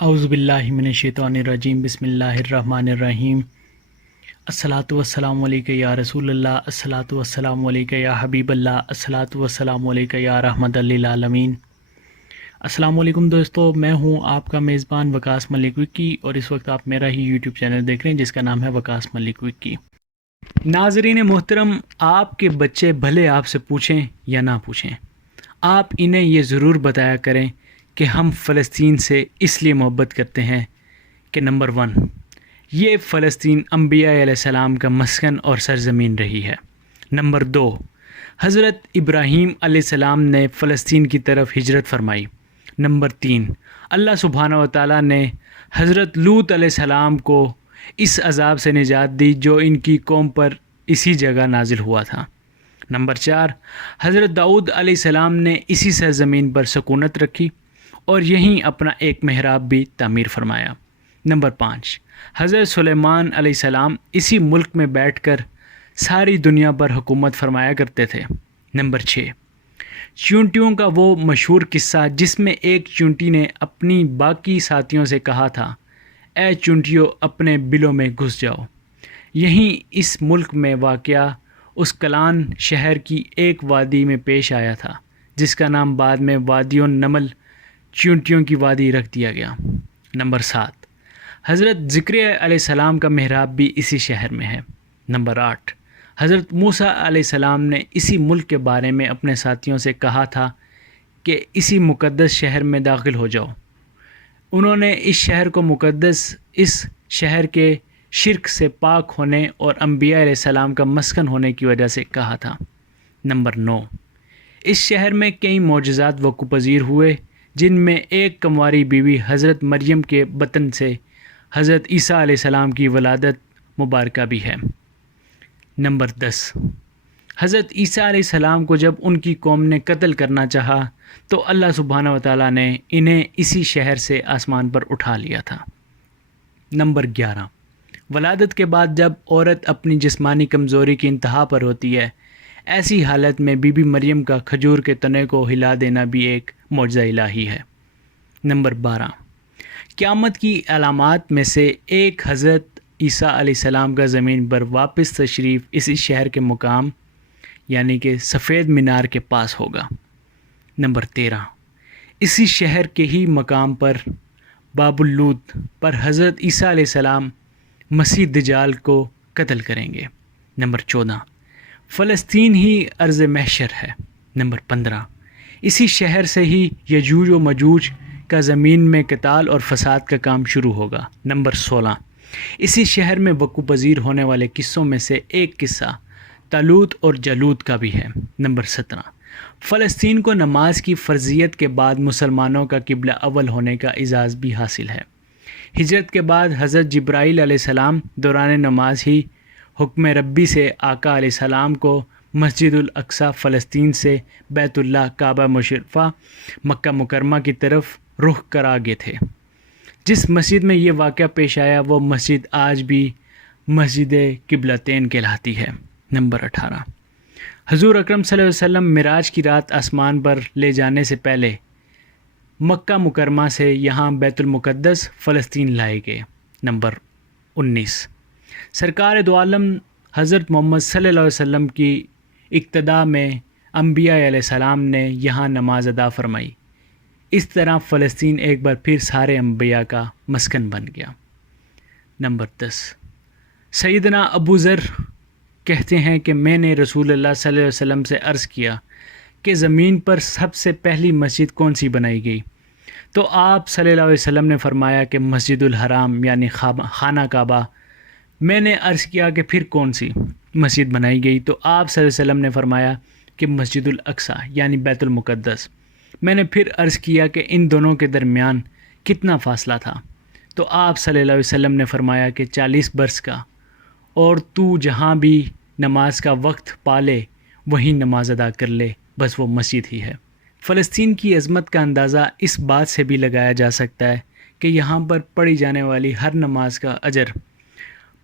اعوذ باللہ من الشیطان الرجیم بسم اللہ الرحمن الرحیم الصلاۃ والسلام علیکہ یا رسول اللہ الصلاۃ والسلام علیکہ یا حبیب اللہ الصلاۃ والسلام علیکہ یا رحمت للعالمین۔ السلام علیکم دوستو، میں ہوں آپ کا میزبان وکاس ملک وکی اور اس وقت آپ میرا ہی یوٹیوب چینل دیکھ رہے ہیں جس کا نام ہے وکاس ملک وکی۔ ناظرین محترم، آپ کے بچے بھلے آپ سے پوچھیں یا نہ پوچھیں، آپ انہیں یہ ضرور بتایا کریں کہ ہم فلسطین سے اس لیے محبت کرتے ہیں کہ نمبر 1، یہ فلسطین انبیاء علیہ السلام کا مسکن اور سرزمین رہی ہے۔ نمبر 2، حضرت ابراہیم علیہ السلام نے فلسطین کی طرف ہجرت فرمائی۔ نمبر 3، اللہ سبحانہ و تعالیٰ نے حضرت لوط علیہ السلام کو اس عذاب سے نجات دی جو ان کی قوم پر اسی جگہ نازل ہوا تھا۔ نمبر 4، حضرت داؤد علیہ السلام نے اسی سرزمین پر سکونت رکھی اور یہیں اپنا ایک محراب بھی تعمیر فرمایا۔ نمبر 5، حضرت سلیمان علیہ السلام اسی ملک میں بیٹھ کر ساری دنیا پر حکومت فرمایا کرتے تھے۔ نمبر 6، چونٹیوں کا وہ مشہور قصہ جس میں ایک چونٹی نے اپنی باقی ساتھیوں سے کہا تھا، اے چونٹیوں اپنے بلوں میں گھس جاؤ، یہیں اس ملک میں واقع اس کلان شہر کی ایک وادی میں پیش آیا تھا جس کا نام بعد میں وادی النمل چونٹیوں کی وادی رکھ دیا گیا۔ نمبر 7، حضرت زکریا علیہ السلام کا محراب بھی اسی شہر میں ہے۔ نمبر 8، حضرت موسیٰ علیہ السلام نے اسی ملک کے بارے میں اپنے ساتھیوں سے کہا تھا کہ اسی مقدس شہر میں داخل ہو جاؤ۔ انہوں نے اس شہر کو مقدس اس شہر کے شرک سے پاک ہونے اور انبیاء علیہ السلام کا مسکن ہونے کی وجہ سے کہا تھا۔ نمبر 9، اس شہر میں کئی معجزات وقوع پذیر ہوئے جن میں ایک کنواری بیوی حضرت مریم کے بطن سے حضرت عیسیٰ علیہ السلام کی ولادت مبارکہ بھی ہے۔ نمبر 10، حضرت عیسیٰ علیہ السلام کو جب ان کی قوم نے قتل کرنا چاہا تو اللہ سبحانہ و تعالیٰ نے انہیں اسی شہر سے آسمان پر اٹھا لیا تھا۔ نمبر 11، ولادت کے بعد جب عورت اپنی جسمانی کمزوری کی انتہا پر ہوتی ہے، ایسی حالت میں بی بی مریم کا کھجور کے تنے کو ہلا دینا بھی ایک معجزہ الہی ہے۔ نمبر 12، قیامت کی علامات میں سے ایک حضرت عیسیٰ علیہ السلام کا زمین پر واپس تشریف اسی شہر کے مقام یعنی کہ سفید مینار کے پاس ہوگا۔ نمبر 13، اسی شہر کے ہی مقام پر باب اللوط پر حضرت عیسیٰ علیہ السلام مسیح دجال کو قتل کریں گے۔ نمبر 14، فلسطین ہی ارض محشر ہے۔ نمبر 15، اسی شہر سے ہی یجوج و مجوج کا زمین میں قتال اور فساد کا کام شروع ہوگا۔ نمبر 16، اسی شہر میں وقوع پذیر ہونے والے قصوں میں سے ایک قصہ طالوت اور جالوت کا بھی ہے۔ نمبر 17، فلسطین کو نماز کی فرضیت کے بعد مسلمانوں کا قبلہ اول ہونے کا اعزاز بھی حاصل ہے۔ ہجرت کے بعد حضرت جبرائیل علیہ السلام دوران نماز ہی حکم ربی سے آقا علیہ السلام کو مسجد الاقصی فلسطین سے بیت اللہ کعبہ مشرفہ مکہ مکرمہ کی طرف رخ کر آگے تھے۔ جس مسجد میں یہ واقعہ پیش آیا وہ مسجد آج بھی مسجد قبلتین کہلاتی ہے۔ نمبر 18، حضور اکرم صلی اللہ علیہ وسلم معراج کی رات آسمان پر لے جانے سے پہلے مکہ مکرمہ سے یہاں بیت المقدس فلسطین لائے گئے۔ نمبر 19، سرکار دو عالم حضرت محمد صلی اللہ علیہ وسلم کی اقتداء میں انبیاء علیہ السلام نے یہاں نماز ادا فرمائی۔ اس طرح فلسطین ایک بار پھر سارے انبیاء کا مسکن بن گیا۔ نمبر 10، سیدنا ابو ذر کہتے ہیں کہ میں نے رسول اللہ صلی اللہ علیہ وسلم سے عرض کیا کہ زمین پر سب سے پہلی مسجد کون سی بنائی گئی؟ تو آپ صلی اللہ علیہ وسلم نے فرمایا کہ مسجد الحرام یعنی خانہ کعبہ۔ میں نے عرض کیا کہ پھر کون سی مسجد بنائی گئی؟ تو آپ صلی اللہ علیہ وسلم نے فرمایا کہ مسجد الاقصی یعنی بیت المقدس۔ میں نے پھر عرض کیا کہ ان دونوں کے درمیان کتنا فاصلہ تھا؟ تو آپ صلی اللہ علیہ وسلم نے فرمایا کہ 40 برس کا، اور تو جہاں بھی نماز کا وقت پالے وہیں نماز ادا کر لے، بس وہ مسجد ہی ہے۔ فلسطین کی عظمت کا اندازہ اس بات سے بھی لگایا جا سکتا ہے کہ یہاں پر پڑھی جانے والی ہر نماز کا اجر